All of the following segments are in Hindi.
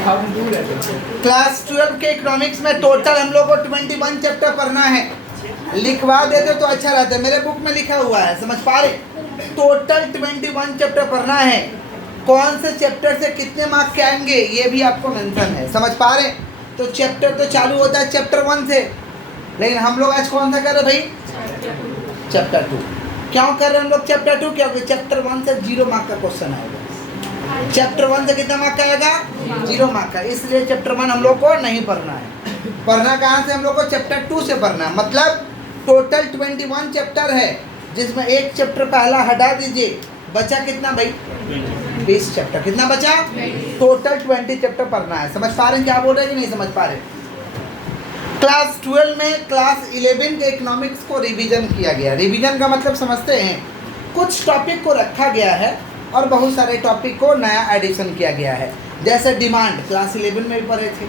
क्लास 12 के इकोनॉमिक्स में टोटल हम लोग को 21 चैप्टर पढ़ना है। लिखवा देते तो अच्छा रहता है, मेरे बुक में लिखा हुआ है, समझ पा रहे। टोटल 21 चैप्टर पढ़ना है। कौन से चैप्टर से कितने मार्क्स के आएंगे ये भी आपको मेंशन है, समझ पा रहे। तो चैप्टर तो चालू होता है चैप्टर 1 से, लेकिन हम लोग आज कौन सा कर रहे भाई? चैप्टर 2। क्यों कर रहे हैं हम लोग चैप्टर 2? क्योंकि चैप्टर 1 से 0 मार्क का क्वेश्चन आएगा। चैप्टर 1 से कितना मार्क का आएगा? 0 मार्क का। इसलिए चैप्टर 1 हम लोग को नहीं पढ़ना है। पढ़ना कहाँ से? हम लोग को चैप्टर 2 से पढ़ना है। मतलब टोटल 21 चैप्टर है, जिसमें एक चैप्टर पहला हटा दीजिए, बचा कितना भाई? 20 चैप्टर। कितना बचा? टोटल 20 चैप्टर पढ़ना है। समझ पा रहे हैं क्या बोल रहे हैं कि नहीं समझ पा रहे? क्लास 12 में क्लास 11 के इकोनॉमिक्स को रिवीजन किया गया। रिवीजन का मतलब समझते हैं, कुछ टॉपिक को रखा गया है और बहुत सारे टॉपिक को नया एडिशन किया गया है। जैसे डिमांड क्लास 11 में भी पढ़े थे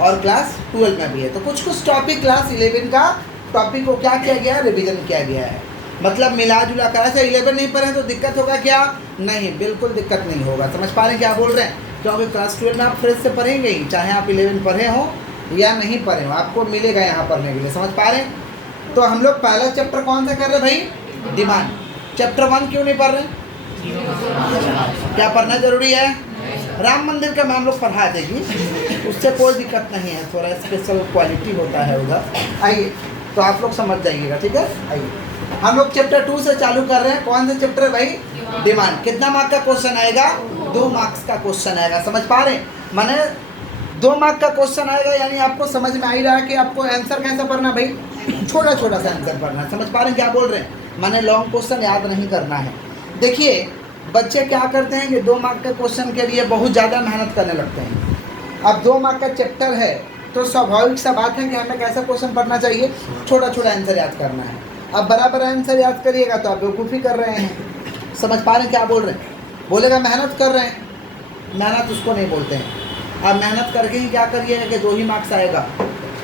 और क्लास 12 में भी है, तो कुछ कुछ टॉपिक क्लास 11 का टॉपिक को क्या किया गया है? रिवीजन किया गया है। मतलब मिला जुला कर। ऐसे 11 नहीं पढ़े तो दिक्कत होगा क्या? नहीं, बिल्कुल दिक्कत नहीं होगा। समझ पा रहे हैं क्या बोल रहे हैं? क्योंकि क्लास 12 में आप फ्रेश से पढ़ेंगे ही, चाहे आप 11 पढ़े हो या नहीं पढ़े हो, आपको मिलेगा यहाँ पढ़ने के लिए। समझ पा रहे हैं? तो हम लोग पहला चैप्टर कौन सा कर रहे हैं भाई? डिमांड। चैप्टर 1 क्यों नहीं पढ़ रहे? क्या पढ़ना जरूरी है? राम मंदिर का मैम लोग पढ़ा देगी, उससे कोई दिक्कत नहीं है। थोड़ा स्पेशल क्वालिटी होता है उधर। आइए, तो आप लोग समझ जाइएगा, ठीक है। आइए, हम लोग चैप्टर 2 से चालू कर रहे हैं। कौन सा चैप्टर है भाई? डिमांड। कितना मार्क का क्वेश्चन आएगा? 2 मार्क्स का क्वेश्चन आएगा। समझ पा रहे हैं? माने 2 मार्क का क्वेश्चन आएगा, यानी आपको समझ में आ ही रहा है कि आपको आंसर कैसा पढ़ना भाई? छोटा छोटा सा आंसर पढ़ना है। समझ पा रहे हैं क्या बोल रहे हैं? माने लॉन्ग क्वेश्चन याद नहीं करना है। देखिए, बच्चे क्या करते हैं कि 2 मार्क के क्वेश्चन के लिए बहुत ज़्यादा मेहनत करने लगते हैं। अब 2 मार्क का चैप्टर है तो स्वाभाविक सा बात है कि हमें कैसा क्वेश्चन पढ़ना चाहिए? छोटा छोटा आंसर याद करना है। अब बराबर आंसर याद करिएगा तो आप बेवकूफ़ी कर रहे हैं। समझ पा रहे हैं क्या बोल रहे हैं? बोलेगा मेहनत कर रहे हैं, मेहनत उसको नहीं बोलते हैं। आप मेहनत करके ही क्या करिएगा कि 2 ही मार्क्स आएगा।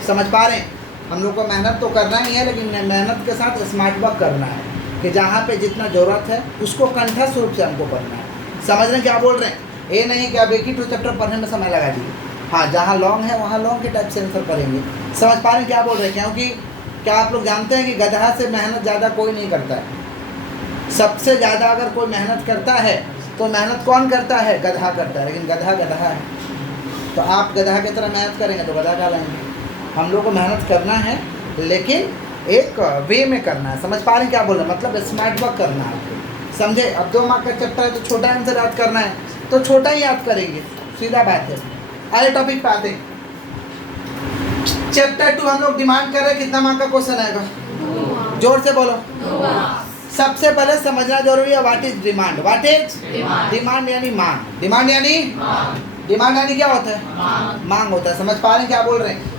समझ पा रहे हैं? हम लोग को मेहनत तो करना ही है, लेकिन मेहनत के साथ स्मार्ट वर्क करना है कि जहाँ पे जितना ज़रूरत है उसको कंठस्थ रूप से हमको पढ़ना है। समझ रहे हैं क्या बोल रहे हैं? ये नहीं कि आप एक ही 2 चैप्टर पढ़ने में समय लगा दीजिए। हाँ, जहाँ लॉन्ग है वहाँ लॉन्ग के टाइप से आंसर पढ़ेंगे। समझ पा रहे हैं क्या बोल रहे हैं? क्योंकि क्या आप लोग जानते हैं कि गधा से मेहनत ज़्यादा कोई नहीं करता है। सबसे ज़्यादा अगर कोई मेहनत करता है तो मेहनत कौन करता है? गधा करता है। लेकिन गधा गधा है, तो आप गधा की तरह मेहनत करेंगे तो गधा कहलाएंगे। हम लोग को मेहनत करना है, लेकिन एक वे में करना है। समझ पा रहे हैं क्या बोल रहे हैं? मतलब स्मार्ट वर्क करना है आपको, समझे? अब 2 मार्क का चैप्टर है तो छोटा आंसर याद करना है, तो छोटा ही याद करेंगे, सीधा बात है। अगले टॉपिक पे आते हैं। चैप्टर 2 हम लोग डिमांड कर रहे हैं। कितना मार्क का क्वेश्चन आएगा? जोर से बोलो। सबसे पहले समझना जरूरी है, what is demand? What is demand? यानी मांग। डिमांड यानी डिमांड यानी क्या होता है? मांग होता है। समझ पा रहे हैं क्या बोल रहे हैं?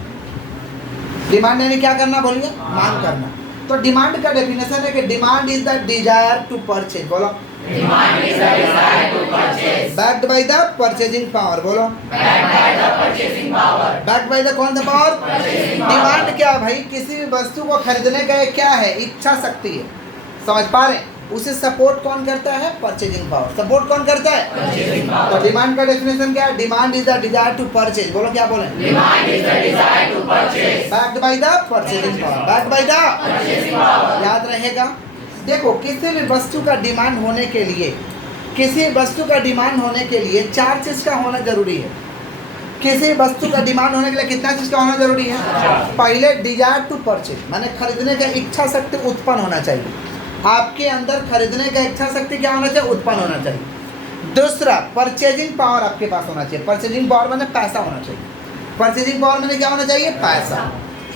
डिमांड यानी क्या करना? बोलिए, मांग करना। तो डिमांड का डेफिनेशन है कि demand is the desire to purchase. बोलो, demand is the desire to purchase backed by the purchasing power. बोलो, backed by the purchasing power. Backed by the कौन सा पावर? डिमांड क्या भाई? किसी भी वस्तु को खरीदने का क्या है? इच्छा शक्ति है। समझ पा रहे हैं? उसे सपोर्ट कौन करता है? Purchasing power. सपोर्ट कौन करता है? Purchasing power. तो डिमांड का डेफिनेशन क्या है? Demand is the desire to purchase. बोलो, क्या बोले? Demand is the desire to purchase backed by the purchasing power. Backed by the purchasing power. याद रहेगा। देखो, किसी भी वस्तु का डिमांड होने के लिए, किसी वस्तु का डिमांड होने के लिए 4 चीज का होना जरूरी है। किसी वस्तु का डिमांड होने के लिए कितना चीज का होना जरूरी है? पहले डिजायर टू परचेज, माने खरीदने का इच्छा शक्ति उत्पन्न होना चाहिए। आपके अंदर खरीदने का इच्छा शक्ति क्या होना चाहिए? उत्पन्न होना चाहिए। दूसरा, परचेजिंग पावर आपके पास होना चाहिए। परचेजिंग पावर माने पैसा होना चाहिए। परचेजिंग पावर माने क्या होना चाहिए? पैसा।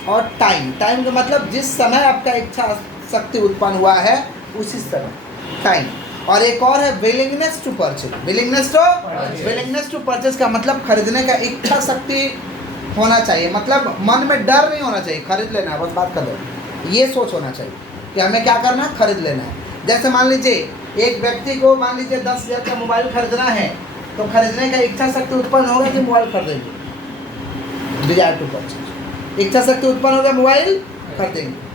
और टाइम। टाइम का मतलब जिस समय आपका इच्छा शक्ति उत्पन्न हुआ है उसी समय, टाइम। और एक और है willingness to purchase. Willingness to purchase का मतलब खरीदने का इच्छा शक्ति होना चाहिए। मतलब मन में डर नहीं होना चाहिए, खरीद लेना है बस, बात कर लो। ये सोच होना चाहिए कि हमें क्या करना है? खरीद लेना है। जैसे मान लीजिए एक व्यक्ति को मान लीजिए 10,000 का मोबाइल खरीदना है, तो खरीदने का इच्छा शक्ति उत्पन्न होगा कि मोबाइल खरीदेंगे। डिजायर टू परचेज, इच्छा शक्ति उत्पन्न होगा, मोबाइल खरीदेंगे।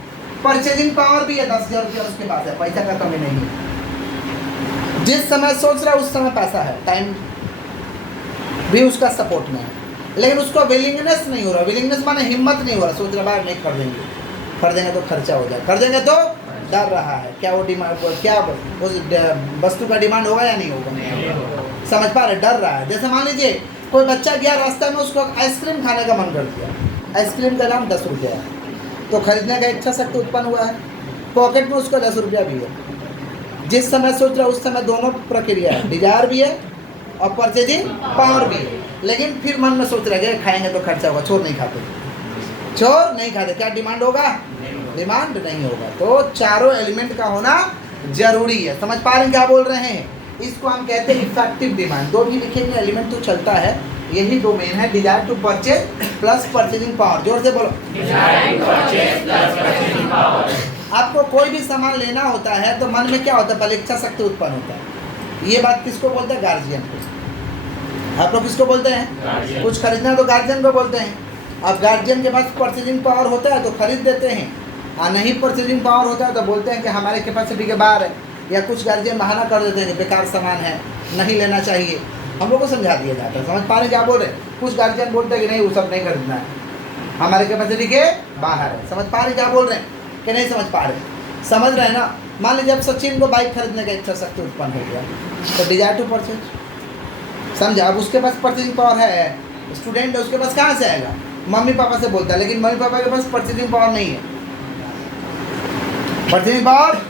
परचेजिंग पावर भी है, 10,000 रुपया उसके पास है, पैसा का कमी नहीं है। जिस समय सोच रहा है उस समय पैसा है, टाइम। भी उसका सपोर्ट में है, लेकिन उसको विलिंगनेस नहीं हो रहा। विलिंगनेस माने हिम्मत नहीं हो रहा, सोच रहा भाई नहीं खरीदेंगे तो खर्चा हो जाए, खरीदेंगे तो डर रहा है क्या वो डिमांड, क्या उस वस्तु का डिमांड होगा या नहीं होगा, समझ पा रहे, डर रहा है। जैसे मान लीजिए कोई बच्चा गया रास्ता में, उसको आइसक्रीम खाने का मन कर दिया, आइसक्रीम का दाम 10 रुपया है, तो खरीदने का इच्छा शक्ति उत्पन्न हुआ है, पॉकेट में उसको 10 रुपया भी है, जिस समय सोच रहा उस समय दोनों प्रक्रिया है, डिजायर भी है और परचेजिंग पावर भी है, लेकिन फिर मन में सोच रहा है खाएंगे तो खर्चा होगा, चोर नहीं खाते, क्या डिमांड होगा, डिमांड नहीं होगा। तो चारों एलिमेंट का होना जरूरी है, समझ पा रहे हैं क्या बोल रहे हैं। इसको हम कहते हैं इफेक्टिव डिमांड। दो भी लिखेंगे एलिमेंट तो चलता है, यही दो मेन है, desire to purchase plus purchasing power. जोर से बोलो, आपको कोई भी सामान लेना होता है तो मन में क्या होता है, पहले इच्छा शक्ति उत्पन्न होता है। ये बात किसको बोलते हैं, गार्जियन को। आप लोग किसको बोलते हैं, कुछ खरीदना तो गार्जियन को बोलते हैं। अब गार्जियन के पास परचेजिंग पावर होता है तो खरीद देते हैं, और नहीं परचेजिंग पावर होता है तो बोलते हैं कि हमारे कैपेसिटी के बाहर है, या कुछ गार्जियन बहाना कर देते हैं कि बेकार सामान है, नहीं लेना चाहिए, हम लोग को समझा दिया जाता है। समझ पा रहे क्या बोल रहे हैं। कुछ गार्जियन बोलते हैं कि नहीं वो सब नहीं खरीदना है, हमारे कैपेसिटी के बाहर है। समझ पा रहे क्या बोल रहे हैं कि नहीं समझ पा रहे, समझ रहे हैं ना। मान लीजिए अब सचिन को बाइक खरीदने का इच्छा शक्ति उत्पन्न हो गया, तो डिजायर टू परचेज, समझा। अब उसके पास परचेजिंग पावर है, स्टूडेंट है, उसके पास कहाँ से आएगा, मम्मी पापा से बोलता है, लेकिन मम्मी पापा के पास परचेजिंग पावर नहीं है, परचेजिंग पावर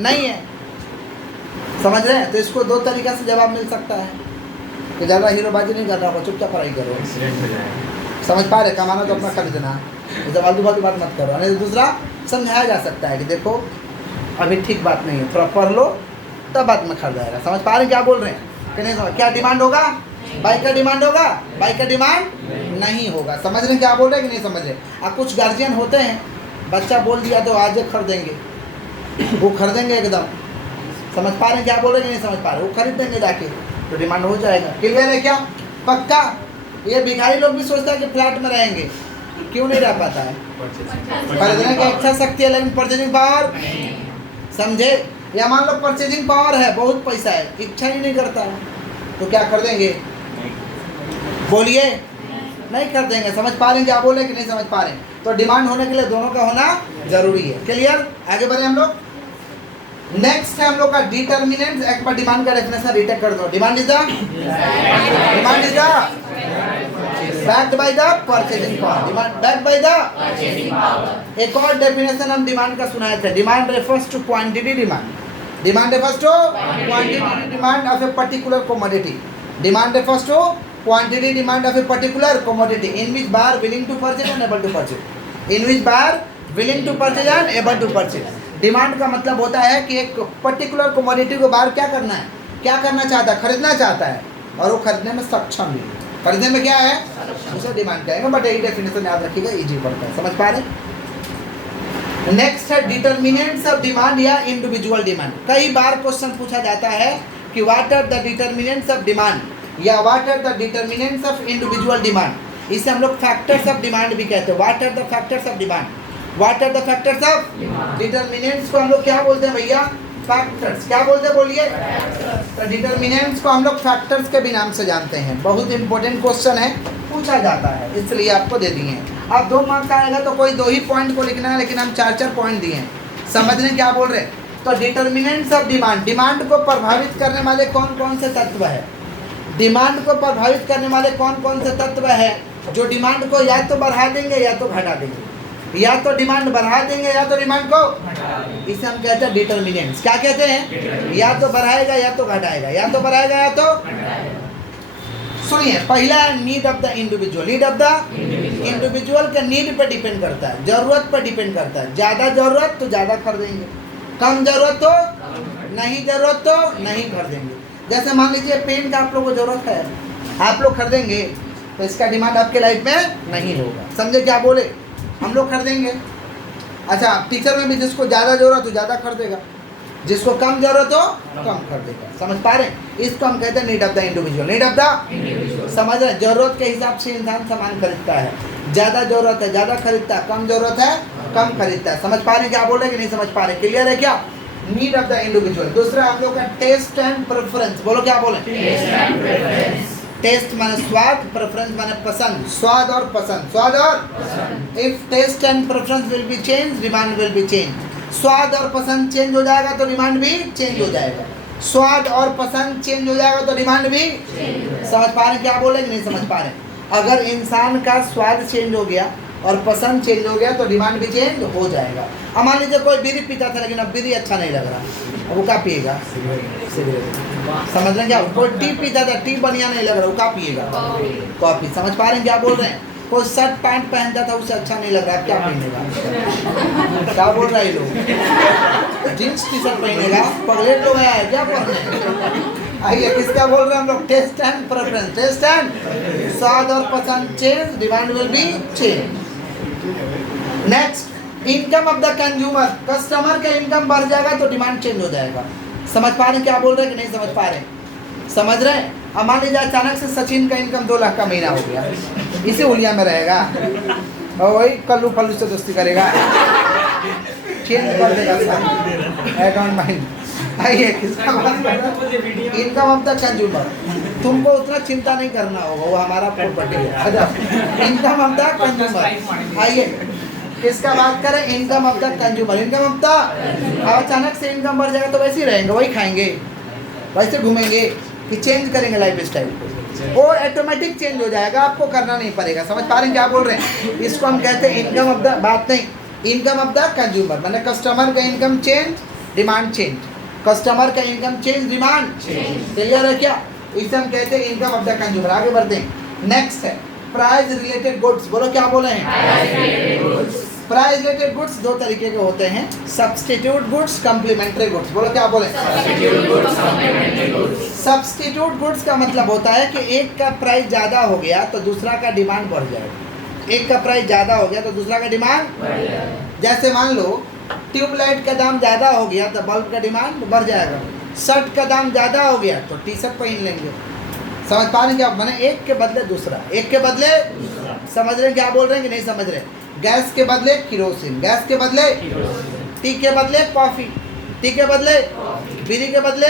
नहीं है, समझ रहे हैं। तो इसको दो तरीका से जवाब मिल सकता है कि ज़्यादा हीरोबाजी नहीं करना होगा, चुपचाप पढ़ाई करो, समझ पा रहे, कमाना तो अपना खरीदना, जब आलतू फालतू बात मत करो। नहीं तो दूसरा समझाया जा सकता है कि देखो अभी ठीक बात नहीं है, थोड़ा पढ़ लो तब बाद में खरीदाएगा। समझ पा रहे क्या बोल रहे हैं कि नहीं समझ। क्या डिमांड होगा, बाइक का डिमांड होगा, बाइक का डिमांड नहीं होगा। समझ रहे क्या बोल रहे हैं कि नहीं समझ रहे। अब कुछ गार्जियन होते हैं, बच्चा बोल दिया तो आज खरीदेंगे, वो खरीदेंगे एकदम, समझ पा रहे हैं क्या बोल रहे हैं कि नहीं समझ पा रहे, वो खरीद देंगे जाके, तो डिमांड हो जाएगा। क्लियर है क्या, पक्का। ये भिखारी लोग भी सोचता है कि फ्लैट में रहेंगे, क्यों नहीं रह पाता है, खरीदने की इच्छा शक्ति है लेकिन परचेजिंग पावर, समझे। या मान लो परचेजिंग पावर है, बहुत पैसा है, इच्छा ही नहीं करता है, तो क्या कर देंगे, बोलिए, नहीं कर देंगे। समझ पा रहे हैं क्या बोल रहे हैं कि नहीं समझ पा रहे हैं। तो डिमांड होने के लिए दोनों का होना जरूरी है। क्लियर, आगे बढ़े हम लोग। नेक्स्ट है हम लोग का डिटर्मिनेंट। एक बार डिमांड का डेफिनेशन रीटेक कर दो। Demand is the backed by the purchasing power, demand backed by the purchasing power। एक और डेफिनेशन हम डिमांड का सुनाए थे, demand refers to quantity demand, demand refers to quantity demand of a particular commodity, demand refers to quantity demand of a particular commodity in which buyer willing to purchase and able to purchase, in which buyer willing to purchase and able to purchase. Demand का मतलब होता है कि एक पर्टिकुलर कमोडिटी को बाहर क्या करना है, क्या करना चाहता है, खरीदना चाहता है, और वो खरीदने में सक्षम भी है। खरीदने में क्या है, उसे डिमांड कहेंगे, बट यही डेफिनेशन याद रखिएगा, इजी पड़ता है। समझ पा रहे। नेक्स्ट है डिटर्मिनेंट्स ऑफ डिमांड या इंडिविजुअल डिमांड। कई बार क्वेश्चन पूछा जाता है कि what are the determinants of demand या what are the determinants of individual demand. इसे हम लोग फैक्टर्स ऑफ डिमांड भी कहते हैं। What are the factors of demand, what are the factors of determinants को हम लोग क्या बोलते हैं भैया, फैक्टर्स। क्या बोलते हैं बोलिए, तो डिटर्मिनेंट्स को हम लोग फैक्टर्स के भी नाम से जानते हैं। बहुत इंपॉर्टेंट क्वेश्चन है, पूछा जाता है, इसलिए आपको दे दिए हैं। अब 2 मार्क्स का आएगा तो कोई 2 ही पॉइंट को लिखना है, लेकिन हम 4-4 पॉइंट दिए हैं। समझने क्या बोल रहे हैं। तो डिटर्मिनेंट्स ऑफ डिमांड, डिमांड को प्रभावित करने वाले कौन कौन से तत्व है, डिमांड को प्रभावित करने वाले कौन कौन से तत्व है जो डिमांड को या तो बढ़ा देंगे या तो घटा देंगे, या तो डिमांड बढ़ा देंगे या तो डिमांड को, इसे हम कहते हैं डिटर्मिनेंट्स। क्या कहते हैं, या तो बढ़ाएगा या तो घटाएगा, या तो बढ़ाएगा या तो। सुनिए, पहला need of the individual. Need of the individual का नीड पर डिपेंड करता है, जरूरत पर डिपेंड करता है। ज़्यादा जरूरत तो ज़्यादा खरीदेंगे, कम जरूरत तो नहीं, जरूरत तो नहीं खरीदेंगे। जैसे मान लीजिए पेन का आप लोगों को जरूरत है, आप लोग खरीदेंगे तो इसका डिमांड आपके लाइफ में नहीं होगा। समझे क्या बोले, हम लोग खरीदेंगे। अच्छा, टीचर में भी जिसको ज़्यादा जरूरत हो ज़्यादा खरीदेगा, जिसको कम जरूरत हो कम खरीदेगा। समझ पा रहे हैं, इसको हम कहते हैं need of the individual. Need of the, समझ रहे, जरूरत के हिसाब से इंसान सामान खरीदता है। ज़्यादा जरूरत है ज़्यादा खरीदता है, कम जरूरत है कम खरीदता है। समझ पा रहे हैं क्या बोल रहे हैं कि नहीं समझ पा रहे। क्लियर है क्या, नीड ऑफ द इंडिविजुअल। दूसरा हम लोग का टेस्ट एंड प्रेफरेंस। बोलो क्या बोले, टेस्ट माने स्वाद, प्रेफरेंस माने पसंद, स्वाद और पसंद, स्वाद और if taste and preference will be change, demand will be change. स्वाद और पसंद चेंज हो जाएगा तो डिमांड भी चेंज हो जाएगा। स्वाद और पसंद चेंज हो जाएगा तो डिमांड भी। समझ पा रहे हैं क्या बोले कि नहीं समझ पा रहे? अगर इंसान का स्वाद चेंज हो गया और पसंद चेंज हो गया तो डिमांड भी चेंज हो जाएगा। अब मान लीजिए कोई बीड़ी पीता था लेकिन अब बीड़ी अच्छा नहीं लग रहा, अब वो क्या पिएगा? सिगरेट। समझ रहे हैं क्या? कोई टी पीता था, टी बढ़िया नहीं लग रहा, वो क्या पिएगा? कॉफी। समझ पा रहे हैं क्या बोल रहे हैं? कोई शर्ट पैंट पहनता था, उसे अच्छा नहीं लग रहा, क्या पहनेगा? क्या बोल रहे हैं लोग? जींस टी शर्ट पहनेगा, पगलेट लोग आया है क्या बोल रहे हैं? आइए किसका बोल रहे हैं हम लोग? Taste and preference. Taste and स्वाद और पसंद change, demand will be change. Next, income of the consumer. Customer का इनकम बढ़ जाएगा तो डिमांड चेंज हो जाएगा। समझ पा रहे हैं क्या बोल रहे हैं कि नहीं समझ पा रहे? समझ रहे हैं? अब मान लीजिए अचानक से सचिन का इनकम 2 लाख का महीना हो गया, इसी उलिया में रहेगा और वही कल्लू फल्लू से दोस्ती करेगा, चेंज कर देगा अकाउंट माइंड। आइए किसका बात कर रहे हैं? Income of the consumer. तुमको उतना चिंता नहीं करना होगा, वो हमारा प्रॉपर्टी है। Income of the consumer. आइए किसका बात करें? Income of the consumer. Income of the, अचानक से इनकम बढ़ जाएगा तो वैसे ही रहेंगे, वही खाएंगे, वैसे घूमेंगे, कि चेंज करेंगे लाइफ स्टाइल, वो ऑटोमेटिक चेंज हो जाएगा, आपको करना नहीं पड़ेगा। समझ पा रहे हैं क्या बोल रहे हैं? इसको हम कहते हैं इनकम ऑफ द, बात नहीं, इनकम ऑफ द कंज्यूमर माने कस्टमर का income change, demand change. Customer का इनकम चेंज, डिमांड क्लियर है क्या? इसे हम कहते हैं इनकम ऑफ द कंज्यूमर। आगे बढ़ते हैं। नेक्स्ट है प्राइस रिलेटेड गुड्स। बोलो क्या बोले हैं? प्राइस रिलेटेड गुड्स 2 तरीके के होते हैं, सब्स्टिट्यूट गुड्स, कम्प्लीमेंट्री गुड्स। बोलो क्या बोले? सब्स्टिट्यूट गुड्स का मतलब होता है कि एक का प्राइस ज़्यादा हो गया तो दूसरा का डिमांड बढ़ जाएगा। एक का प्राइस ज़्यादा हो गया तो दूसरा का डिमांड। जैसे मान लो ट्यूबलाइट का दाम ज़्यादा हो गया तो बल्ब का डिमांड बढ़ जाएगा। शर्ट का दाम ज़्यादा हो गया तो टी शर्ट पहन लेंगे। समझ पा रहे हैं क्या? मैंने एक के बदले दूसरा, एक के बदले समझ रहे हैं क्या बोल रहे हैं कि नहीं समझ रहे? गैस के बदले किरोसिन, गैस के बदले टी के बदले कॉफ़ी, टी के बदले बीड़ी के बदले,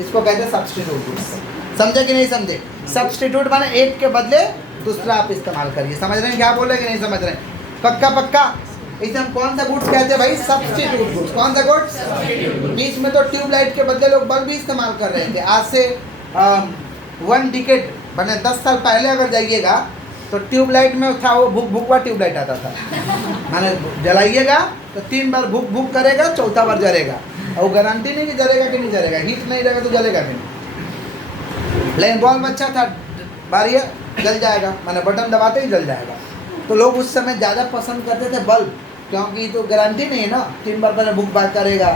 इसको कहते हैं सब्स्टिट्यूट गुड्स। समझे कि नहीं समझे? सब्स्टिट्यूट माने एक के बदले दूसरा आप इस्तेमाल करिए। समझ रहे हैं क्या बोल रहे हैं कि नहीं समझ रहे? पक्का पक्का। इसे हम कौन सा गुड्स कहते हैं भाई? Substitute goods. कौन सा गुड्स? बीच में तो ट्यूबलाइट के बदले लोग बल्ब भी इस्तेमाल कर रहे थे। आज से 1 डिकेड मैंने 10 साल पहले अगर जाइएगा तो ट्यूबलाइट में था वो भुक भुकवा ट्यूबलाइट आता था, माने जलाइएगा तो 3 बार भुक भुक करेगा, 4था बार जलेगा, और गारंटी नहीं कि जलेगा कि नहीं जलेगा, हीट नहीं रहेगा तो जलेगा नहीं। लेकिन बल्ब अच्छा था, बारी जल जाएगा, माने बटन दबाते ही जल जाएगा। तो लोग उस समय ज़्यादा पसंद करते थे बल्ब, क्योंकि तो गारंटी नहीं है ना, 3 बार पहले भुक भाग करेगा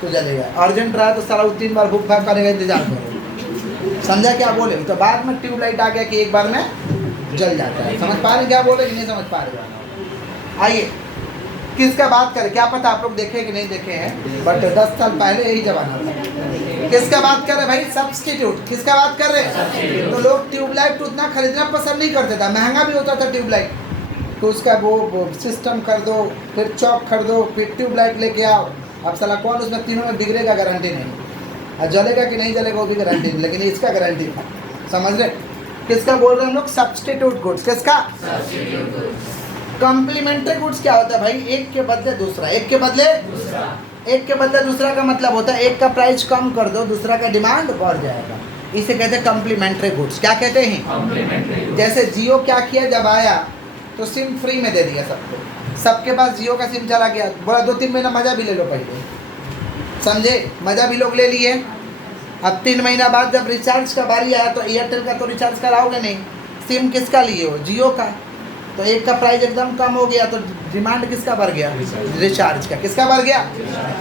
तो जलेगा, अर्जेंट रहा तो सारा 3 बार भुक भाग करेगा, इंतजार करो। समझा क्या बोले? तो बाद में ट्यूबलाइट आ गया कि एक बार में जल जाता है। समझ पा रहे क्या बोले कि नहीं समझ पा रहे? आइए किसका बात करें? क्या पता आप लोग देखे कि नहीं देखे हैं, बट 10 साल पहले यही जमाना था। किसका बात कर रहे भाई? सब्स्टिट्यूट। किसका बात कर रहे? तो लोग ट्यूबलाइट उतना खरीदना पसंद नहीं करते था, महंगा भी होता था ट्यूबलाइट, तो उसका वो सिस्टम कर दो, फिर चौक खरीदो, फिर ट्यूबलाइट लेके आओ। अब साला कौन उसमें तीनों में बिगड़ेगा गारंटी नहीं, और जलेगा कि नहीं जलेगा वो भी गारंटी नहीं, लेकिन इसका गारंटी था। समझ रहे? किसका बोल रहे हैं हम लोग? Substitute goods. किसका? कॉम्प्लीमेंट्री गुड्स क्या होता है भाई? एक के बदले दूसरा, एक के बदले दूसरा, एक के बदले दूसरा का मतलब होता है एक का प्राइस कम कर दो, दूसरा का डिमांड बढ़ जाएगा। इसे कहते हैं कॉम्प्लीमेंट्री गुड्स। क्या कहते हैं? जैसे जियो क्या किया, जब आया तो सिम फ्री में दे दिया सबको, सबके पास जियो का सिम चला गया, बोला 2-3 महीना मज़ा भी ले लो पहले, समझे? मज़ा भी लोग ले लिए। अब 3 महीना बाद जब रिचार्ज का बारी आया तो एयरटेल का तो रिचार्ज कराओगे नहीं, सिम किसका लिए हो? जियो का। तो एक का प्राइस एकदम कम हो गया तो डिमांड किसका बढ़ गया? रिचार्ज का। किसका बढ़ गया?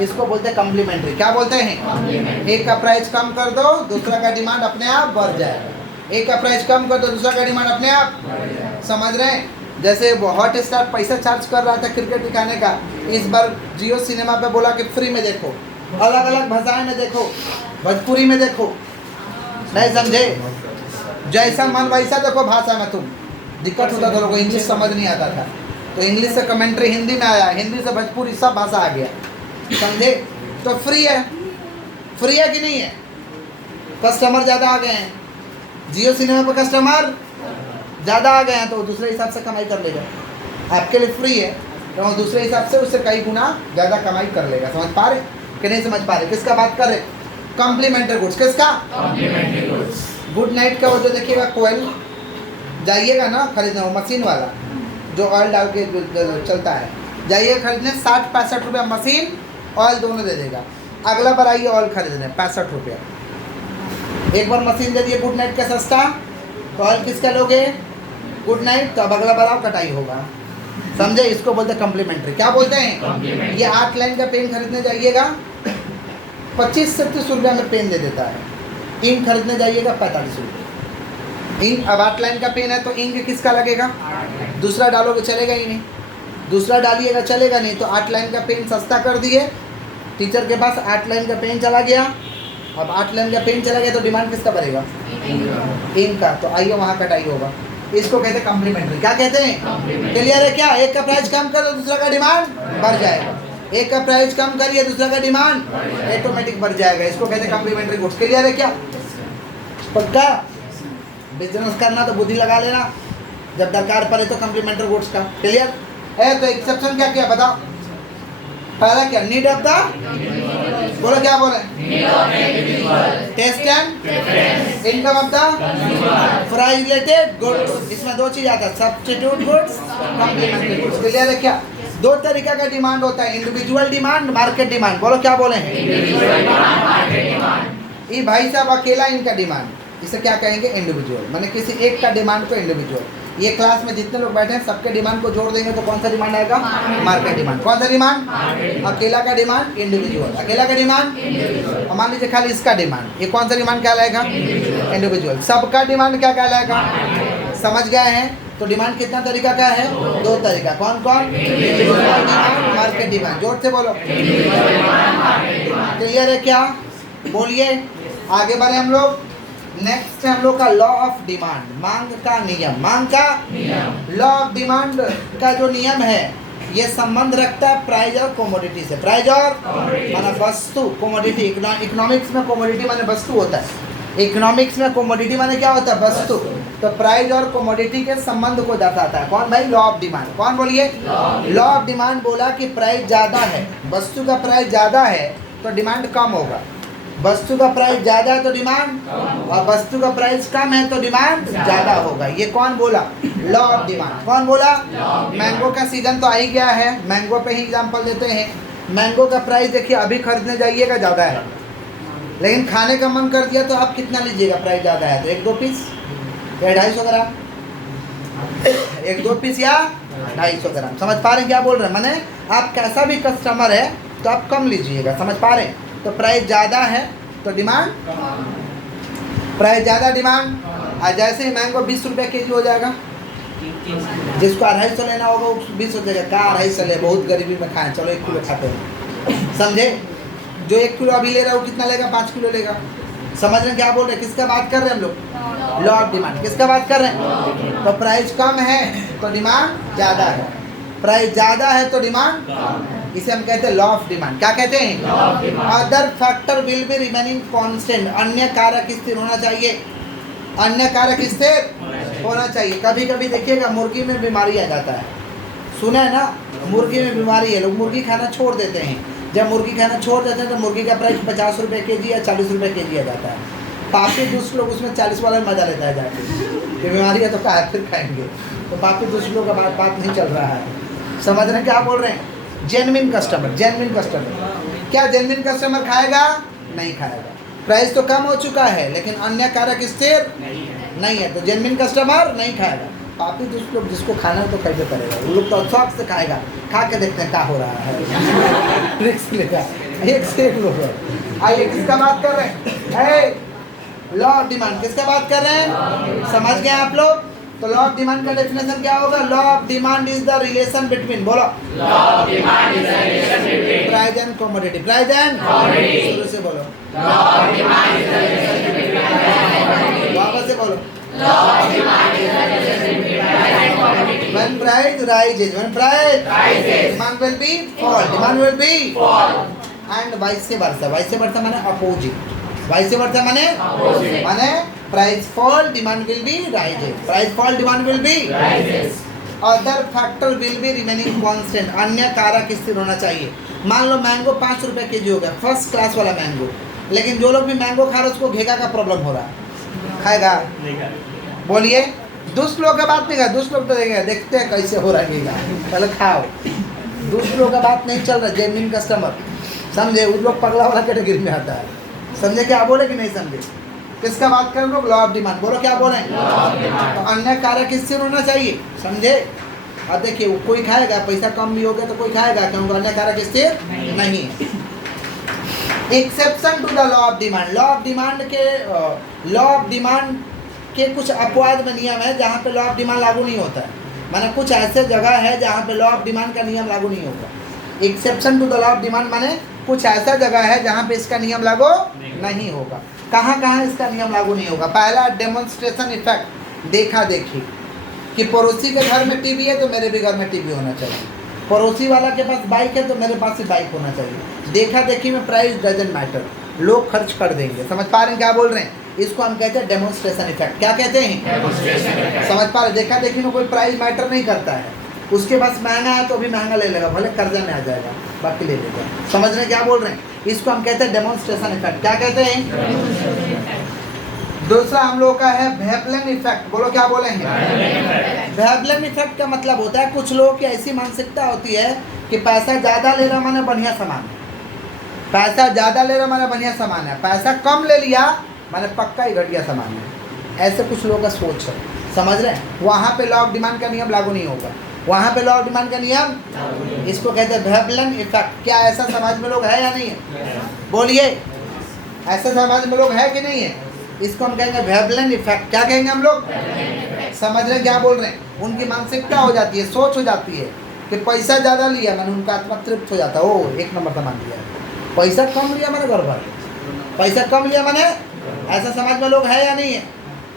इसको बोलते हैं कॉम्प्लीमेंट्री। क्या बोलते हैं? एक का प्राइस कम कर दो, दूसरा का डिमांड अपने आप बढ़ जाएगा। एक का प्राइस कम कर दो, दूसरा का डिमांड अपने आप। समझ रहे हैं? जैसे वो हॉटस्टार पैसा चार्ज कर रहा था क्रिकेट दिखाने का, इस बार जियो सिनेमा पे बोला कि फ्री में देखो, अलग अलग भाषाएं में देखो, भोजपुरी में देखो। नहीं समझे? जैसा मन वैसा देखो भाषा में। तुम दिक्कत होता था, लोगों को इंग्लिश समझ नहीं आता था, तो इंग्लिश से कमेंट्री हिंदी में आया, हिंदी से भोजपुरी सब भाषा आ गया। समझे? तो फ्री है, फ्री है कि नहीं है? कस्टमर ज़्यादा आ गए हैं, जियो सिनेमा पर कस्टमर ज़्यादा आ गए हैं तो दूसरे हिसाब से कमाई कर लेगा। आपके लिए फ्री है तो वो दूसरे हिसाब से उससे कई गुना ज़्यादा कमाई कर लेगा। समझ पा रहे कि नहीं समझ पा रहे? किसका बात कर रहे? Complementary goods. किसका? Complementary goods. गुड नाइट का वो जो देखिएगा कोयल, जाइएगा ना खरीदना, वो मशीन वाला जो ऑयल डाल के जो चलता है, जाइए खरीदने 60-65 रुपया मशीन, ऑयल दोनों दे देगा। अगला बार आइए ऑयल खरीदने 65 रुपया। एक बार मशीन दे दिए गुड नाइट का सस्ता, तो ऑयल किसका लोगे? Good night. तो अब अगला बार आओ कटाई होगा। समझे? इसको बोलते हैं कॉम्प्लीमेंट्री। क्या बोलते हैं? ये 8 लाइन का पेन खरीदने जाइएगा 25 से 30 रुपया में पेन दे देता है। इंक खरीदने जाइएगा 45 रुपये। इंक अब 8 लाइन का पेन है तो इंक किसका लगेगा? दूसरा डालोगे चलेगा ही नहीं, दूसरा डालिएगा चलेगा नहीं। तो 8 लाइन का पेन सस्ता कर दिए, टीचर के पास 8 लाइन का पेन चला गया। अब 8 लाइन का पेन चला गया तो डिमांड किसका बढ़ेगा? इंक का। तो आइए वहाँ कटाई होगा। इसको कहते हैं कॉम्प्लीमेंट्री। क्या कहते हैं? क्लियर है क्या? एक का प्राइस कम कर दो दूसरा का डिमांड बढ़ जाएगा, एक का प्राइस कम करिए दूसरा का डिमांड ऑटोमेटिक बढ़ जाएगा। इसको कहते हैं कॉम्प्लीमेंट्री गुड्स। क्लियर है क्या? पक्का? बिजनेस करना तो बुद्धि लगा लेना, जब दरकार पड़े तो कॉम्प्लीमेंट्री गुड्स का। क्लियर है? तो एक्सेप्शन क्या क्या बताओ? पहला क्या? नीड ऑफ द, बोलो क्या बोले? Taste and income of the price related goods. इसमें दो चीज आता है, substitute goods, complementary goods. Clear है क्या? दो तरीका का डिमांड होता है, इंडिविजुअल डिमांड, मार्केट डिमांड। बोलो क्या बोले हैं? ये भाई साहब अकेला इनका डिमांड, इसे क्या कहेंगे? इंडिविजुअल। माने किसी एक का डिमांड को इंडिविजुअल। ये क्लास में जितने लोग बैठे हैं सबके डिमांड को जोड़ देंगे तो कौन सा डिमांड आएगा? Market demand. कौन सा डिमांड? अकेला का डिमांड इंडिविजुअल। अकेला का डिमांड, मान लीजिए खाली इसका डिमांड, ये कौन सा डिमांड कहलाएगा? इंडिविजुअल। सबका डिमांड क्या कहलाएगा? समझ गए हैं? तो डिमांड कितना तरीका का है? दो तरीका। कौन कौन? Individual demand, market demand. जोर से बोलो। क्लियर है क्या? बोलिए। आगे बढ़े हम लोग। नेक्स्ट हम लोग का लॉ ऑफ डिमांड, मांग का नियम। मांग का लॉ ऑफ डिमांड का जो नियम है ये संबंध रखता है प्राइस और कमोडिटी से। प्राइस और माना वस्तु, कमोडिटी। इकोनॉमिक्स में कमोडिटी माने वस्तु होता है, इकोनॉमिक्स में कमोडिटी माने क्या होता है? वस्तु। तो प्राइस और कमोडिटी के संबंध को दर्शाता है कौन भाई? Law of demand. कौन बोलिए? लॉ ऑफ डिमांड बोला कि प्राइस ज़्यादा है, वस्तु का प्राइस ज़्यादा है तो डिमांड कम होगा। वस्तु का प्राइस ज़्यादा है तो डिमांड, और वस्तु का प्राइस कम है तो डिमांड ज़्यादा होगा। ये कौन बोला? Law of demand. कौन बोला? मैंगो का सीजन तो आ ही गया है, मैंगो पे ही एग्जांपल देते हैं। मैंगो का प्राइस देखिए अभी खरीदने जाइएगा ज़्यादा है, लेकिन खाने का मन कर दिया तो आप कितना लीजिएगा? प्राइस ज़्यादा है तो 1-2 पीस या 250 ग्राम, 1-2 पीस या 250 ग्राम। समझ पा रहे हैं क्या बोल रहे हैं? माने आप कैसा भी कस्टमर है तो आप कम लीजिएगा। समझ पा रहे हैं? तो प्राइस ज़्यादा है तो डिमांड, प्राइस ज़्यादा डिमांड। और जैसे ही मैंगो 20 रुपये के जी हो जाएगा, जिसको 250 लेना होगा वो 20 हो जाएगा। क्या 250 ले? बहुत गरीबी में खाएं, चलो 1 किलो खाते हैं। समझे? जो 1 किलो अभी ले रहा है वो कितना लेगा? 5 किलो लेगा। समझ रहे हैं क्या बोल रहे हैं? किसका बात कर रहे हैं हम लोग? Law of demand. किसका बात कर रहे हैं? तो प्राइस कम है तो डिमांड ज़्यादा है, प्राइस ज़्यादा है तो डिमांड, इसे हम कहते हैं लॉ ऑफ डिमांड। क्या कहते हैं? Other factor will be remaining constant. अन्य कारक स्थिर होना चाहिए, अन्य कारक स्थिर होना चाहिए। कभी कभी देखिएगा मुर्गी में बीमारी आ जाता है, सुना है ना? मुर्गी में बीमारी है, लोग मुर्गी खाना छोड़ देते हैं। जब मुर्गी खाना छोड़ देते हैं तो मुर्गी का प्राइस 50 रुपये के जी या 40 रुपये के जी आ जाता है। पापी दुष्ट लोग उसमें 40 वाला मजा लेता है जाके, बीमारी है तो कहा फिर खाएंगे। तो पापी दुष्ट लोग का बात नहीं चल रहा है। समझ रहे हैं क्या बोल रहे हैं? Genuine customer, genuine customer. क्या जेन्युइन कस्टमर खाएगा? नहीं खाएगा। प्राइस तो कम हो चुका है लेकिन अन्य कारक स्थिर नहीं है, तो जेन्युइन कस्टमर नहीं खाएगा। पापी दुष्ट लोग जिसको खाना है तो खाइबे करेगा, वो लोग तो शौक से खाएगा। खा के देखते हैं क्या हो रहा है। रिस्क लेगा, एक से एक लोग। आइए किसका बात कर रहे हैं? Law of demand. किसका बात कर रहे हैं? समझ गए आप लोग? तो लॉ ऑफ डिमांड का डेफिनेशन क्या होगा? Law of demand is the relation between, बोलो, law of demand is the relation between price and commodity. Price and commodity, शुरू से बोलो। Law of demand is the relation between, वापस से बोलो। Law of demand is the relation between price and commodity. When price rises, when price rises, demand will be fall, demand will be fall, and vice versa। vice versa माने opposite, vice versa माने opposite, माने price fall demand will B rises, price fall demand will B rises. Other factor will be remaining constant, अन्य कारक स्थिर होना चाहिए। मान लो मैंगो 5 रुपये के जी हो गया, फर्स्ट क्लास वाला मैंगो, लेकिन जो लोग भी मैंगो खा रहे हैं उसको घेगा का प्रॉब्लम हो रहा है, खाएगा? बोलिए, दुष्ट लोग का बात नहीं कर, दुष्ट लोग तो देखेगा, देखते हैं कैसे हो रहा है, पहले खाओ। दुष्ट लोग का बात नहीं चल रहा, जेन्युइन कस्टमर, समझे? उन लोग पगला वाला कैटेगरी में आता है, समझे? क्या बोले कि नहीं समझे? किसका बात कर लोग? Law of demand. बोलो क्या बोले? तो अन्य कारक स्थिर होना चाहिए, समझे? अब देखिए, कोई खाएगा, पैसा कम भी हो गया तो कोई खाएगा, क्योंकि अन्य कारक स्थिर नहीं है। Exception to the law of demand, law of demand के कुछ अपवाद में नियम है जहाँ पे लॉ ऑफ डिमांड लागू नहीं होता है, माने कुछ ऐसे जगह है जहाँ पे लॉ ऑफ डिमांड का नियम लागू नहीं होगा। Exception to the law of demand माने कुछ ऐसा जगह है जहाँ पे इसका नियम लागू नहीं होगा। कहाँ कहाँ इसका नियम लागू नहीं होगा? पहला, डेमोन्स्ट्रेशन इफेक्ट, देखा देखी, कि पड़ोसी के घर में टीवी है तो मेरे भी घर में टीवी होना चाहिए, पड़ोसी वाला के पास बाइक है तो मेरे पास भी बाइक होना चाहिए। देखा देखी में प्राइस डजंट मैटर, लोग खर्च कर देंगे। समझ पा रहे हैं क्या बोल रहे हैं? इसको हम कहते हैं डेमोन्स्ट्रेशन इफेक्ट। क्या कहते हैं? समझ पा रहे? देखा देखी में कोई प्राइस मैटर नहीं करता है, उसके पास महंगा है तो भी महंगा ले लेगा, भले कर्जा में आ जाएगा, बाकी ले लेगा। समझ रहे हैं क्या बोल रहे हैं? इसको हम कहते हैं डेमोन्स्ट्रेशन इफेक्ट। क्या कहते हैं? दूसरा हम लोग का है वेवलेन इफेक्ट। बोलो क्या बोलेंगे? वेवलेन इफेक्ट का मतलब होता है, कुछ लोगों की ऐसी मानसिकता होती है कि पैसा ज़्यादा ले रहा माने बढ़िया सामान है, पैसा ज़्यादा ले रहा माने बढ़िया सामान है, पैसा कम ले लिया माने पक्का ही घटिया सामान है। ऐसे कुछ लोगों का सोच है, समझ रहे हैं? वहाँ पे लॉ ऑफ डिमांड का नियम लागू नहीं होगा, वहाँ पे लॉ ऑफ डिमांड का नियम, इसको कहते हैं वेवलेन इफेक्ट। क्या ऐसा समाज में लोग है या नहीं है? बोलिए, ऐसा समाज में लोग है कि नहीं है? इसको हम कहेंगे वेवलेन इफेक्ट। क्या कहेंगे हम लोग? समझ रहे हैं क्या बोल रहे हैं? उनकी मानसिकता हो जाती है, सोच हो जाती है कि पैसा ज़्यादा लिया मैंने, उनका आत्मा तृप्त हो जाता है, ओ एक नंबर सामान लिया। पैसा कम लिया मैंने गड़बड़, पैसा कम लिया मैंने, ऐसा समाज में लोग है या नहीं है?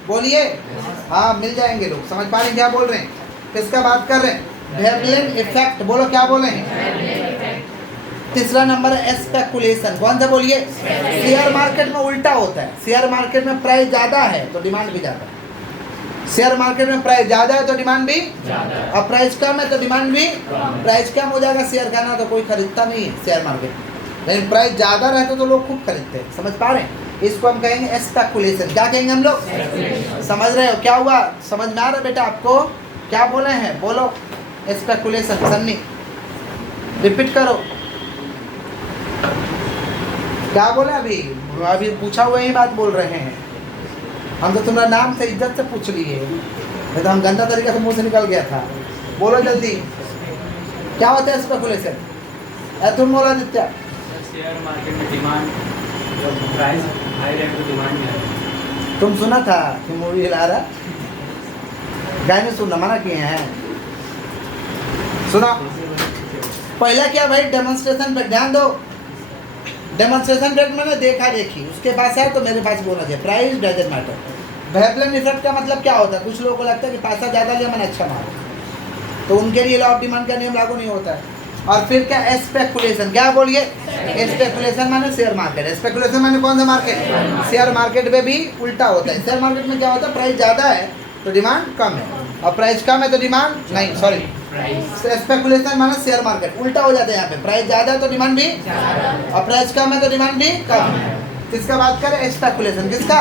बोलिए, हाँ मिल जाएंगे लोग। समझ पा रहे हैं क्या बोल रहे हैं? किसका बात कर रहे हैं? वेवलेन इफेक्ट। बोलो क्या बोले हैं? तीसरा नंबर है स्पेकुलेशन। कौन सा? बोलिए। शेयर मार्केट में उल्टा होता है, शेयर मार्केट में प्राइस ज़्यादा है तो डिमांड भी ज़्यादा, शेयर मार्केट में प्राइस ज़्यादा है तो डिमांड भी, और प्राइस कम है तो डिमांड भी। प्राइस कम हो जाएगा शेयर का ना तो कोई खरीदता नहीं है शेयर मार्केट में, लेकिन प्राइस ज़्यादा रहता तो लोग खूब खरीदते हैं। समझ पा रहे हैं? इसको हम कहेंगे स्पेकुलेशन। क्या कहेंगे हम लोग? समझ रहे हो? क्या हुआ? समझ में आ रहा है बेटा आपको? क्या बोले हैं? बोलो। स्पेकुलेशन। सन्नी रिपीट करो, क्या बोले? अभी पूछा हुआ ही बात बोल रहे हैं हम, तो तुम्हारा नाम से इज्जत से पूछ लिए, नहीं तो हम गंदा तरीके से मुंह से निकल गया था। बोलो जल्दी, क्या होता है स्पेकुलेशन? तुम बोला आदित्य। शेयर मार्केट में डिमांड, प्राइस हाई रहे तो डिमांड में है। तुम सुना था कि मूवी हिला रहा, गाने सुनना मना किए हैं, सुना? पहला क्या भाई? डेमोन्स्ट्रेशन पे ध्यान दो। डेमोन्स्ट्रेशन रेट मैंने देखा देखी, उसके पास है तो मेरे पास बोलना चाहिए, प्राइस डजंट मैटर। वेवलेन इफेक्ट का मतलब क्या होता है? कुछ लोगों को लगता है कि पैसा ज़्यादा लिया मैंने अच्छा मारा, तो उनके लिए लॉ ऑफ डिमांड का नियम लागू नहीं होता है। और फिर क्या? स्पेकुलेशन। क्या बोलिए? स्पेकुलेशन माने शेयर मार्केट। स्पेकुलेशन माने कौन सा मार्केट? शेयर मार्केट में भी उल्टा होता है। शेयर मार्केट में क्या होता है? प्राइस ज़्यादा है तो डिमांड कम है, और प्राइस कम है तो डिमांड नहीं, सॉरी, स्पेकुलेशन माने शेयर मार्केट उल्टा हो जाता है। यहाँ पे प्राइस ज़्यादा है तो डिमांड भी, और प्राइस कम है तो डिमांड भी कम है। किसका बात करें? स्पेकुलेशन। किसका?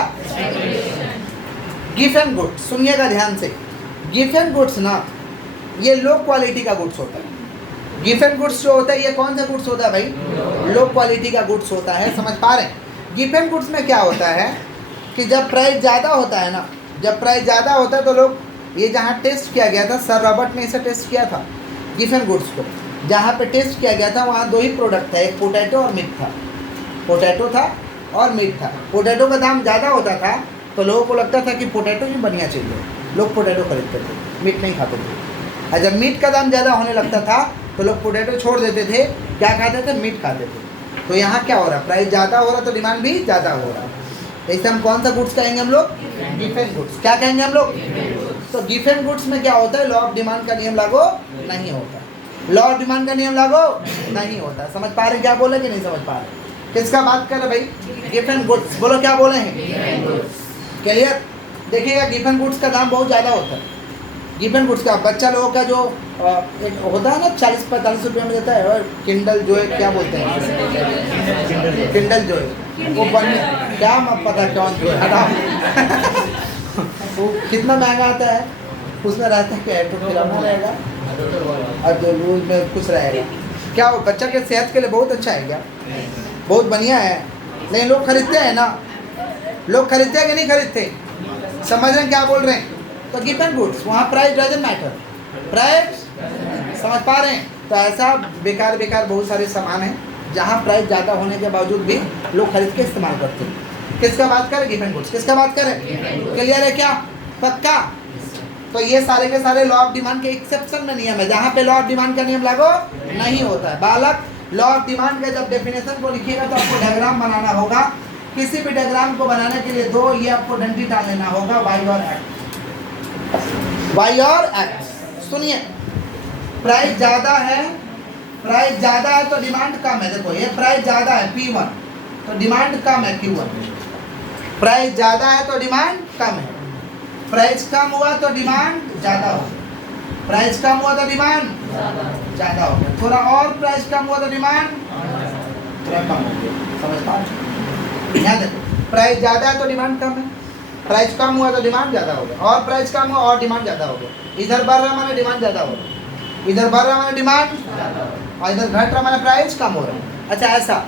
Gift and goods. सुनिएगा ध्यान से, गिफ्ट एंड गुड्स ना, ये लो क्वालिटी का गुड्स होता है। गिफ्ट एंड गुड्स जो होता है, ये कौन सा गुड्स होता है भाई? लो क्वालिटी का गुड्स होता है। समझ पा रहे हैं? गिफ्ट एंड गुड्स में क्या होता है कि जब प्राइस ज़्यादा होता है ना, जब प्राइस ज़्यादा होता है तो लोग, ये जहाँ टेस्ट किया गया था, सर रॉबर्ट ने इसे टेस्ट किया था गिफ्ट एंड गुड्स को, जहाँ पे टेस्ट किया गया था वहाँ 2 ही प्रोडक्ट था, एक पोटैटो और मीट था। पोटैटो था और मीट था। पोटैटो का दाम ज़्यादा होता था तो लोगों को लगता था कि पोटैटो ही बढ़िया चीज़ है, लोग पोटैटो खरीदते थे, मीट नहीं खाते थे। और जब मीट का दाम ज़्यादा होने लगता था तो लोग पोटैटो छोड़ देते थे, क्या खाते थे? मीट खाते थे। तो यहाँ क्या हो रहा है? प्राइस ज़्यादा हो रहा तो डिमांड भी ज़्यादा हो रहा है। ऐसे हम कौन सा गुड्स कहेंगे हम लोग? Gift and goods. क्या कहेंगे हम लोग? तो गिफ्ट एंड गुड्स में क्या होता है? लॉ ऑफ डिमांड का नियम लागू नहीं होता, लॉ ऑफ डिमांड का नियम लागू नहीं होता। समझ पा रहे? क्या बोले कि नहीं समझ पा रहे? किसका बात कर रहे भाई? Gift and goods. बोलो क्या बोले हैं? क्लियर? देखिएगा गिवन गुड्स का दाम बहुत ज़्यादा होता है। गिवन गुड्स का बच्चा लोगों का जो एक होता है ना 40-45 रुपये में देता है, और किंडल जो है क्या बोलते हैं, किंडल जो है वो बन क्या मत पता कौन जो है हटाओ वो कितना महंगा आता है, उसमें रहता है क्या तो खिलौना रहेगा और जो रूल में कुछ रहेगा। क्या वो बच्चा के सेहत के लिए बहुत अच्छा है क्या? बहुत बढ़िया है। नहीं लोग खरीदते हैं ना, लोग खरीदते हैं कि नहीं खरीदते? समझ रहे हैं क्या बोल रहे हैं? तो गिवन गुड्स वहाँ प्राइस डजंट मैटर, प्राइस समझ पा रहे हैं? तो ऐसा बेकार बेकार बहुत सारे सामान हैं जहाँ प्राइस ज़्यादा होने के बावजूद भी लोग खरीद के इस्तेमाल करते हैं। किसका बात करें? Given goods. किसका बात करें? क्लियर है क्या? पक्का? तो ये सारे के सारे लॉ ऑफ डिमांड के एक्सेप्शन में नियम है, जहाँ पे लॉ ऑफ डिमांड का नियम लागू नहीं होता है। बालक लॉ ऑफ डिमांड के जब डेफिनेशन को लिखिएगा तो आपको डायग्राम बनाना होगा। किसी भी डायग्राम को बनाने के लिए दो ये आपको डंडी डाल लेना होगा, वाई और एक्स, वाई और एक्स। सुनिए, प्राइस ज़्यादा है, प्राइस ज़्यादा है तो डिमांड कम है। देखो ये प्राइस ज़्यादा है P1 तो डिमांड कम है Q1। प्राइस ज़्यादा है तो डिमांड कम है, प्राइस कम हुआ तो डिमांड ज़्यादा हो, प्राइस कम हुआ तो डिमांड ज़्यादा हो गया, थोड़ा और प्राइस कम हुआ तो डिमांड थोड़ा कम हो गया। समझ पा रहे? यहाँ देखो प्राइस ज़्यादा है तो डिमांड कम है, प्राइस कम हुआ तो डिमांड ज़्यादा हो गया, और प्राइस कम हुआ और डिमांड ज़्यादा हो गया। इधर बढ़ रहा माने डिमांड ज़्यादा हो रहा, इधर बढ़ रहा माने डिमांड, और इधर घट रहा माने प्राइस कम हो रहा। अच्छा ऐसा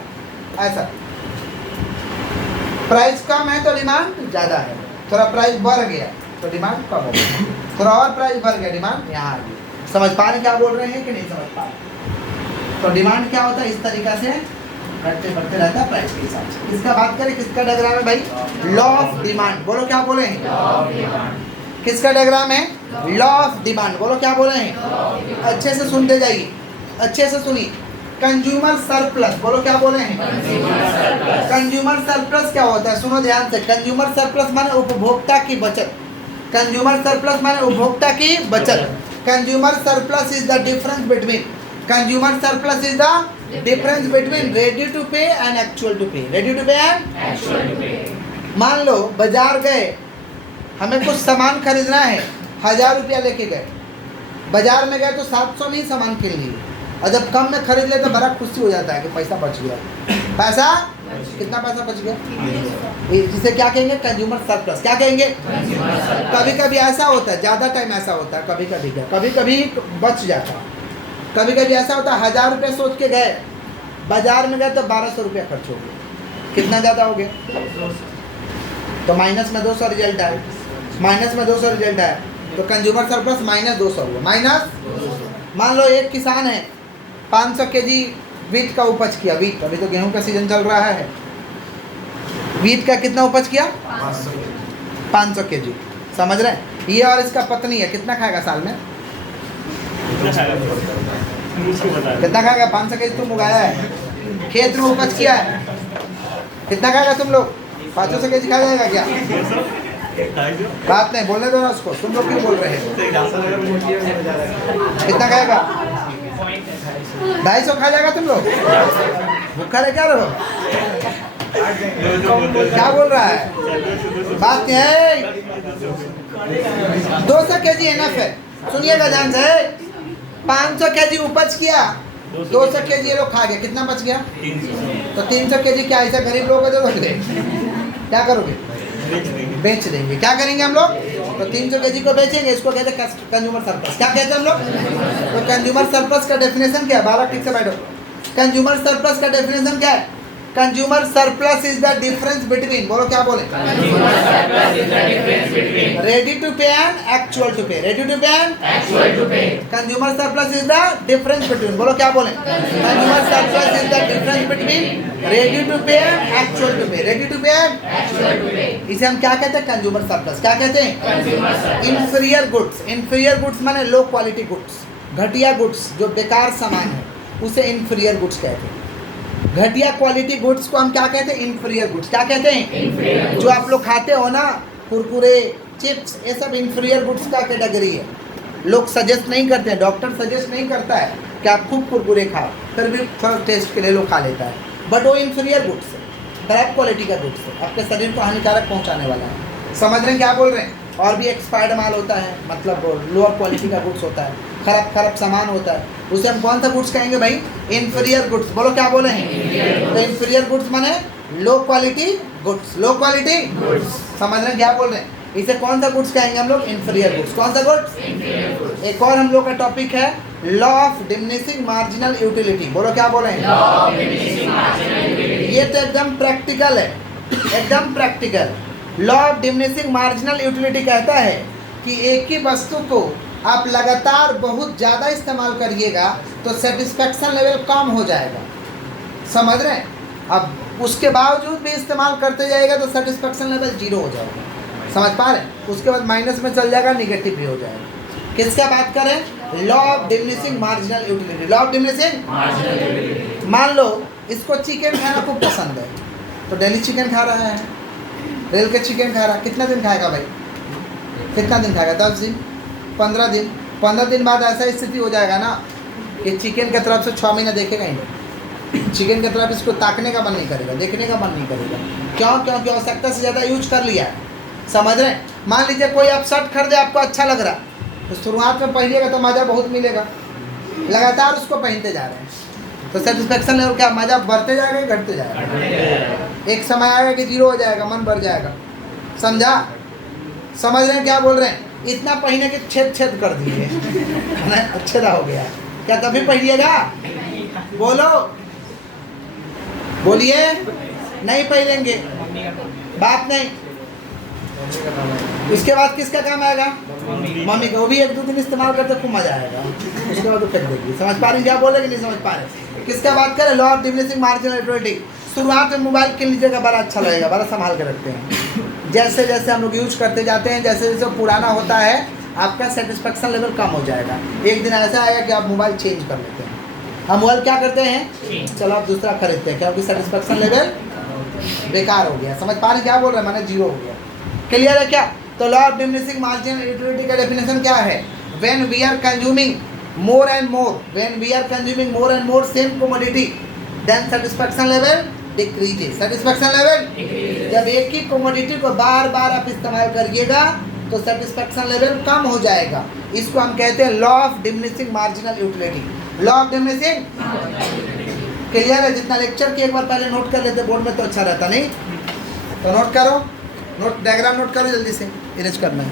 ऐसा प्राइस कम है तो डिमांड ज़्यादा है, थोड़ा प्राइस बढ़ गया तो डिमांड कम हो गया, थोड़ा और प्राइस बढ़ गया डिमांड यहाँ आ गई। समझ पा रहे क्या बोल रहे हैं कि नहीं समझ पा रहे? तो डिमांड क्या होता है? इस तरीक़ा से बढ़ते बढ़ते रहता है प्राइस के हिसाब से। किसका बात करें? किसका डायग्राम है भाई? Law of demand. बोलो क्या बोले हैं? किसका डायग्राम है? Law of demand. बोलो क्या बोले हैं? अच्छे से सुनते जाइए, अच्छे से सुनिए। Consumer surplus. बोलो क्या बोले हैं? कंज्यूमर सरप्लस क्या होता है? सुनो ध्यान से। कंज्यूमर सरप्लस माने उपभोक्ता की बचत। कंज्यूमर सरप्लस माने उपभोक्ता की बचत। Consumer surplus is the difference between, consumer surplus is the difference between ready to pay and actual to pay. Ready to pay and actual to pay. मान लो बाजार गए, हमें कुछ सामान खरीदना है, 1000 रुपया लेके गए, बाजार में गए तो 700 में ही सामान खरीद लिए, और जब कम में खरीद ले तो बड़ा खुशी हो जाता है कि पैसा बच गया। पैसा कितना पैसा बच गया, जिसे क्या कहेंगे? Consumer surplus. क्या कहेंगे? कभी कभी ऐसा होता है, ज़्यादा टाइम ऐसा होता है, कभी कभी क्या, कभी कभी बच जाता है। कभी कभी ऐसा होता है 1000 रुपये सोच के गए, बाजार में गए तो 1200 रुपया खर्च हो गया। कितना ज़्यादा हो गया? तो माइनस में 200 रिजल्ट आए, माइनस में 200 रिजल्ट आए, तो कंज्यूमर सरप्लस माइनस 200 हुआ। माइनस मान लो एक किसान है 500 केजी वीट का उपज किया। वीट, अभी तो गेहूं का सीजन चल रहा है, वीट का कितना उपज किया? 500 केजी। समझ रहे हैं? ये और इसका पत्नी है, कितना खाएगा साल में? कितना खाएगा? 500 केजी तुम उगाया है, खेत में उपज किया है, कितना खाएगा तुम लोग? 500 केजी खा जाएगा क्या? बात नहीं, बोलने दो ना उसको। तुम लोग क्यों बोल रहे हो? कितना खाएगा? 250 खा जाएगा तुम लोग? भूखा रहे क्या रहो? क्या बोल रहा है? बात क्या है? 200 केजी एनफ है। सुनिएगा ध्यान से। 500 केजी उपज किया, 200 केजी ये लोग खा गए, कितना बच गया? तो 300 केजी क्या ऐसा गरीब लोगों को दे दोगे? क्या करोगे? बेच देंगे। क्या करेंगे हम लोग? तो 300 केजी को बेचेंगे। इसको कहते हैं कंज्यूमर सरप्लस। क्या कहते हैं हम लोग? तो कंज्यूमर सरप्लस का डेफिनेशन क्या है? 12 ठीक से बैठो। कंज्यूमर सरप्लस का डेफिनेशन क्या है? Consumer surplus is the difference between, बोलो क्या बोले? Ready to pay and actual to pay. Ready to pay and actual to pay. Consumer surplus is the difference between, बोलो क्या बोले? Consumer surplus is the difference between ready to pay and actual to pay. Ready to pay and actual to pay, इसे हम क्या कहते हैं? Consumer surplus. क्या कहते हैं? Inferior goods. इंफीरियर गुड्स माने लो क्वालिटी गुड्स, घटिया गुड्स, जो बेकार सामान है उसे इंफीरियर गुड्स कहते हैं। घटिया क्वालिटी गुड्स को हम क्या कहते हैं? Inferior goods. क्या कहते हैं? जो आप लोग खाते हो ना, कुरकुरे, चिप्स, ये सब इंफीरियर गुड्स का कैटेगरी है। लोग सजेस्ट नहीं करते हैं, डॉक्टर सजेस्ट नहीं करता है कि आप खूब कुरकुरे खाओ, फिर भी थोड़ा टेस्ट के लिए लोग खा लेता है, बट वो इंफीरियर गुड्स है, खराब क्वालिटी का गुड्स है, आपके शरीर को हानिकारक पहुंचाने वाला है। समझ रहे हैं क्या बोल रहे हैं? और भी एक्सपायर्ड माल होता है, मतलब लोअर क्वालिटी का गुड्स होता है, खराब खराब सामान होता है, उसे हम कौन सा गुड्स कहेंगे भाई? Inferior goods. बोलो क्या बोले हैं? तो इन्फीरियर गुड्स माने low quality goods, low quality goods. समझ रहे हैं क्या बोल रहे हैं? इसे कौन सा गुड्स कहेंगे हम लोग? Inferior goods. कौन सा गुड्स? एक और हम लोग का टॉपिक है law of diminishing marginal utility. बोलो क्या बोले हैं? ये तो एकदम प्रैक्टिकल है, एकदम practical. Law of diminishing marginal utility कहता है कि एक ही वस्तु को आप लगातार बहुत ज़्यादा इस्तेमाल करिएगा तो सेटिस्फैक्शन लेवल कम हो जाएगा। समझ रहे हैं? अब उसके बावजूद भी इस्तेमाल करते जाएगा तो सेटिस्फैक्शन लेवल 0 हो जाएगा। समझ पा रहे हैं? उसके बाद माइनस में चल जाएगा, निगेटिव भी हो जाएगा। किसका बात करें? Law of diminishing marginal utility. Law of diminishing, मान लो इसको चिकन खाना खूब पसंद है तो डेली चिकन खा रहा है, रेल के चिकन खा रहा है। कितना दिन खाएगा भाई? कितना दिन खाएगा? 10 दिन, 15 दिन। 15 दिन बाद ऐसा स्थिति हो जाएगा ना कि चिकन की तरफ से 6 महीना देखेगा ही नहीं, चिकन की तरफ इसको ताकने का मन नहीं करेगा, देखने का मन नहीं करेगा। क्यों? क्योंकि आवश्यकता से ज़्यादा यूज कर लिया है। समझ रहे हैं? मान लीजिए कोई आप शर्ट खरीदे, आपको अच्छा लग रहा, तो शुरुआत में पहनिएगा तो मज़ा बहुत मिलेगा, लगातार उसको पहनते जा रहे हैं तो सेटिस्फैक्शन लेवल क्या? मज़ा बढ़ते जाएगा, घटते जाएगा? एक समय आएगा कि 0 हो जाएगा, मन बढ़ जाएगा। समझा? समझ रहे हैं क्या बोल रहे हैं? इतना पहने के छेद छेद कर दिए छेदा हो गया, क्या तभी पहनिएगा? बोलो, बोलिए। नहीं पहनेंगे, बात नहीं। इसके बाद किसका काम आएगा? मम्मी का। वो भी 1-2 दिन इस्तेमाल करते खूब मजा आएगा, उसके बाद तो फेंक देगी। समझ पा रही क्या बोल रहे कि नहीं समझ पा रहे? किसका बात करें? Law of diminishing marginal utility. शुरुआत में मोबाइल के लीजिएगा, बड़ा अच्छा लगेगा, बड़ा संभाल के रखते हैं। जैसे जैसे हम लोग यूज करते जाते हैं, जैसे जैसे पुराना होता है, आपका सेटिस्फैक्शन लेवल कम हो जाएगा। एक दिन ऐसा आएगा कि आप मोबाइल चेंज कर लेते हैं। हम मोबाइल क्या करते हैं? चलो आप दूसरा खरीदते हैं, क्योंकि सेटिस्फैक्शन लेवल बेकार हो गया। समझ पा रहे क्या बोल रहे हैं? माने 0 हो गया। क्लियर है क्या? तो law of diminishing marginal utility का डेफिनेशन क्या है? When we are consuming more and more, when we are consuming more and more same commodity, then satisfaction level decreases. Satisfaction level, जब एक ही कमोडिटी को बार बार आप इस्तेमाल करिएगा तो सेटिस्फैक्शन लेवल कम हो जाएगा। इसको हम कहते हैं law of diminishing marginal utility. Law of diminishing clear है? जितना लेक्चर की एक बार पहले नोट कर लेते बोर्ड में तो अच्छा रहता, नहीं? तो नोट करो, नोट डायग्राम नोट करो, जल्दी से इरेज करना है।